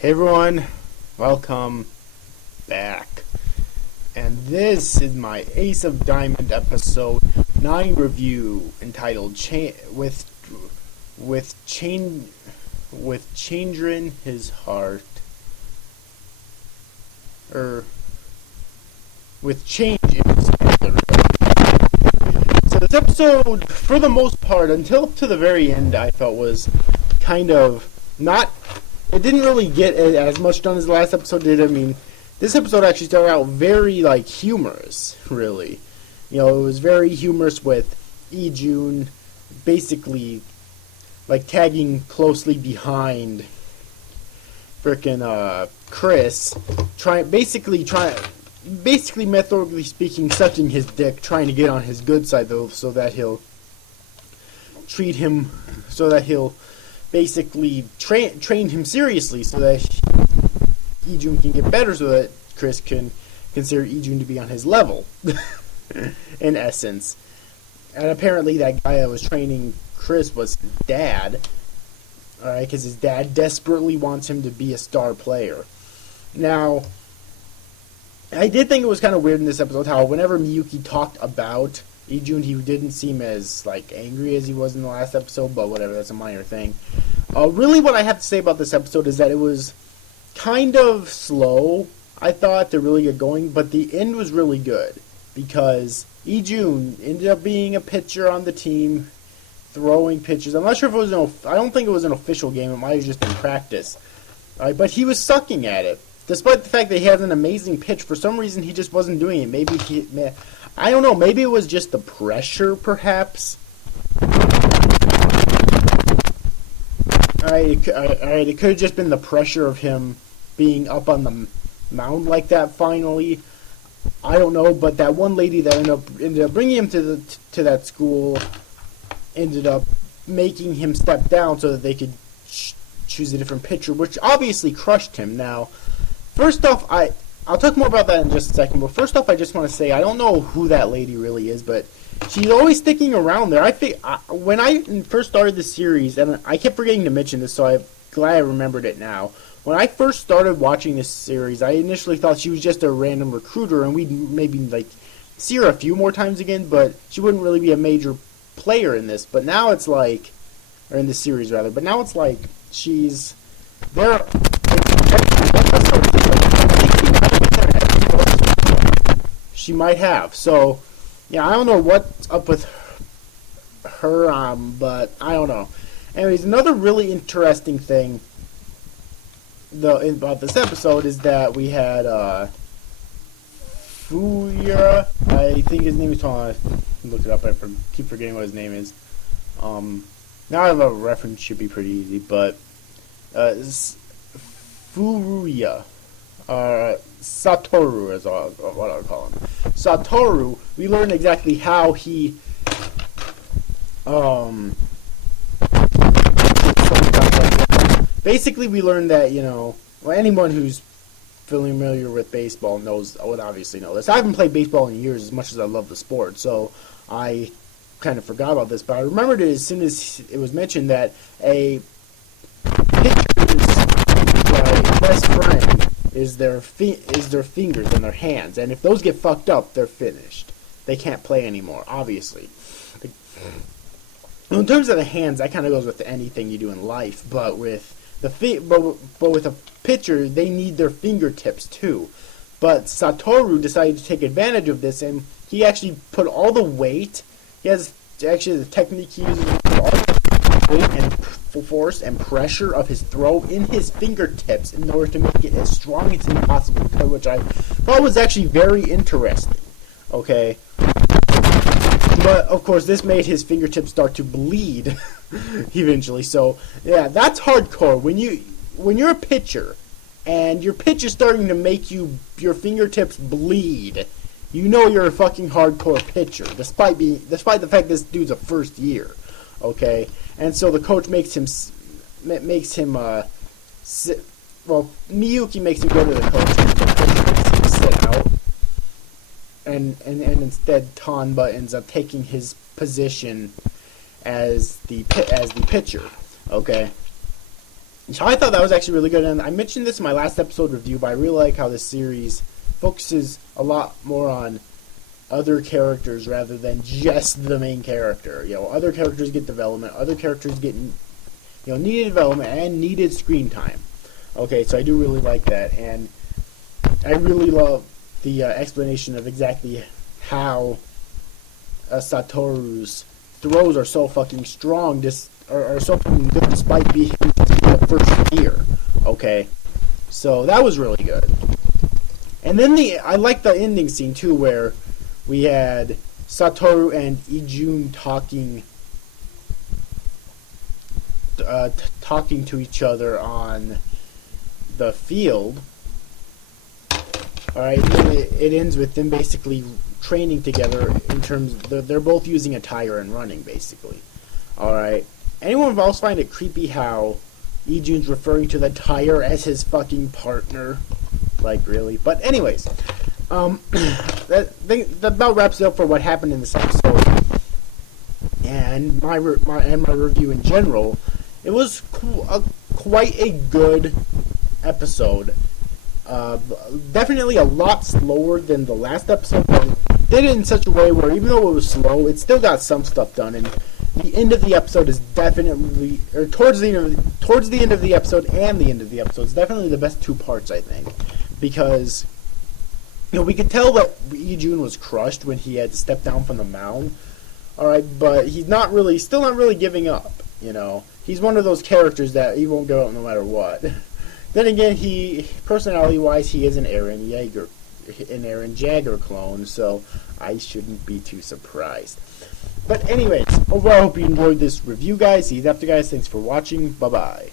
Hey everyone, welcome back. And this is my Ace of Diamond episode 9 review entitled Chagrin his heart. With change in his heart. So this episode, for the most part, until to the very end, I felt was kind of not. It didn't really get as much done as the last episode did. I mean, this episode actually started out very, humorous, really. You know, it was very humorous with Ijun basically, tagging closely behind frickin' Chris, basically, metaphorically speaking, sucking his dick, trying to get on his good side, though, so that he'll basically train him seriously so that Ijun can get better, so that Chris can consider Ijun to be on his level, in essence. And apparently that guy that was training Chris was his dad, alright, because his dad desperately wants him to be a star player. Now, I did think it was kind of weird in this episode how whenever Miyuki talked about Ijun, he didn't seem as angry as he was in the last episode, but whatever, that's a minor thing. Really what I have to say about this episode is that it was kind of slow, I thought, to really get going, but the end was really good, because Ijun ended up being a pitcher on the team, throwing pitches. I'm not sure if it was I don't think it was an official game, it might have just been practice. But he was sucking at it. Despite the fact that he has an amazing pitch, for some reason he just wasn't doing it. I don't know, maybe it was just the pressure, perhaps? Alright, it could have just been the pressure of him being up on the mound like that finally. I don't know, but that one lady that ended up bringing him to that school ended up making him step down so that they could choose a different pitcher, which obviously crushed him. Now, first off, I'll talk more about that in just a second, but first off, I just want to say, I don't know who that lady really is, but she's always sticking around there. When I first started the series, and I kept forgetting to mention this, so I'm glad I remembered it now. When I first started watching this series, I initially thought she was just a random recruiter, and we'd maybe, see her a few more times again, but she wouldn't really be a major player in this. But now it's or in this series, rather, but now it's she's there. She might have. So, yeah, I don't know what's up with her, but I don't know. Anyways, another really interesting thing about this episode is that we had Fuya. I think his name is Tom. Look it up. I keep forgetting what his name is. Now I have a reference, should be pretty easy, but Furuya. Satoru is what I'll call him. Satoru, we learned exactly how he basically we learned that, anyone who's familiar with baseball would obviously know this. I haven't played baseball in years as much as I love the sport, so I kind of forgot about this, but I remembered it as soon as it was mentioned that a pitcher's best friend is their fingers and their hands, and if those get fucked up, they're finished. They can't play anymore, obviously. In terms of the hands, that kind of goes with anything you do in life, but with with a pitcher, they need their fingertips too. But Satoru decided to take advantage of this, and he actually put all the weight. He has actually the technique he uses to put all the weight and force and pressure of his throw in his fingertips in order to make it as strong as possible, which I thought was actually very interesting. Okay, but of course this made his fingertips start to bleed eventually. So yeah, that's hardcore. When you're a pitcher and your pitch is starting to make your fingertips bleed, you know you're a fucking hardcore pitcher, despite the fact this dude's a first year. Okay, and so the coach makes him sit. Well, Miyuki makes him go to the coach, and the coach makes him sit out, and instead Tanba ends up taking his position as the pitcher. Okay, So I thought that was actually really good, and I mentioned this in my last episode review, but I really like how this series focuses a lot more on other characters rather than just the main character. Other characters get development, other characters get needed development and needed screen time. Okay, so I do really like that, and I really love the explanation of exactly how Satoru's throws are so fucking strong, are so fucking good despite being the first year. Okay, so that was really good. And then I like the ending scene too, where we had Satoru and Ijun talking to each other on the field. Alright, it ends with them basically training together in terms they're both using a tire and running, basically. Alright. Anyone else find it creepy how Ijun's referring to the tire as his fucking partner? Like, really? But anyways, that about wraps it up for what happened in this episode and my review in general. It was quite a good episode. Definitely a lot slower than the last episode, but it did it in such a way where even though it was slow, it still got some stuff done. And the end of the episode is definitely, or towards the end of the episode and the end of the episode is definitely the best two parts, I think, because we could tell that Ijun was crushed when he had to step down from the mound. All right, but he's still not really giving up. He's one of those characters that he won't give up no matter what. Then again, personality-wise, he is an Eren Jagger clone, so I shouldn't be too surprised. But anyways, overall, I hope you enjoyed this review, guys. See you after, guys. Thanks for watching. Bye-bye.